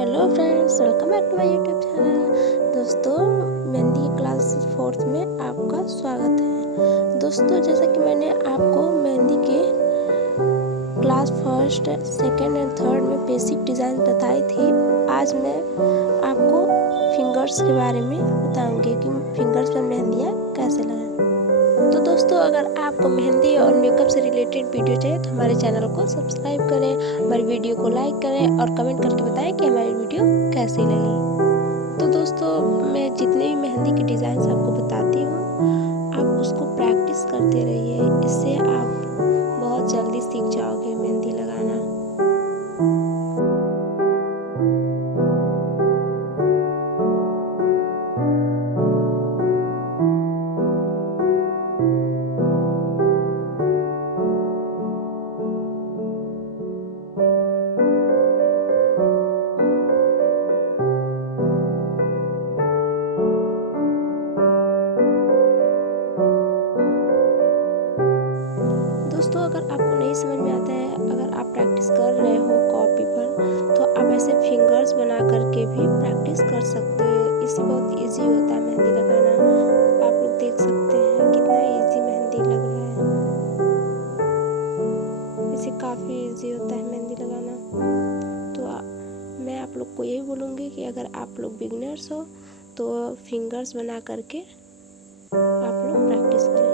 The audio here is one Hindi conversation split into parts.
Hello friends, welcome back to my YouTube channel. दोस्तों, मेहंदी क्लास 4th में आपका स्वागत है। दोस्तों, जैसा कि मैंने आपको मेहंदी के class 1st, 2nd and 3rd में बेसिक डिज़ाइन बताई थी। आज मैं आपको फिंगर्स के बारे में बताऊंगी कि फिंगर्स पर मेहंदियाँ कैसे लगाएं। तो दोस्तों, अगर आपको मेहंदी और मेकअप से रिलेटेड वीडियो चाहिए तो हमारे चैनल को सब्सक्राइब करें, हमारी वीडियो को लाइक करें और कमेंट करके बताएं कि हमारी वीडियो कैसी लगी। तो दोस्तों, मैं जितने भी मेहंदी के डिज़ाइंस आपको बताती हूँ, आप उसको प्रैक्टिस करते रहिए। इससे आप बहुत जल्दी सीख जाओगे मेहंदी लगाना। दोस्तों, अगर आपको नहीं समझ में आता है, अगर आप प्रैक्टिस कर रहे हो कॉपी पर, तो आप ऐसे फिंगर्स बना करके भी प्रैक्टिस कर सकते हैं। इससे बहुत इजी होता है मेहंदी लगाना। आप लोग देख सकते हैं कितना इजी मेहंदी लग रहा है। इससे काफ़ी इजी होता है मेहंदी लगाना। तो मैं आप लोग को यही बोलूँगी कि अगर आप लोग बिगिनर्स हो तो फिंगर्स बना करके आप लोग प्रैक्टिस करें।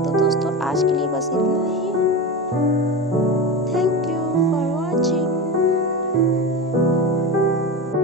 तो दोस्तों, आज के लिए बस इतना ही।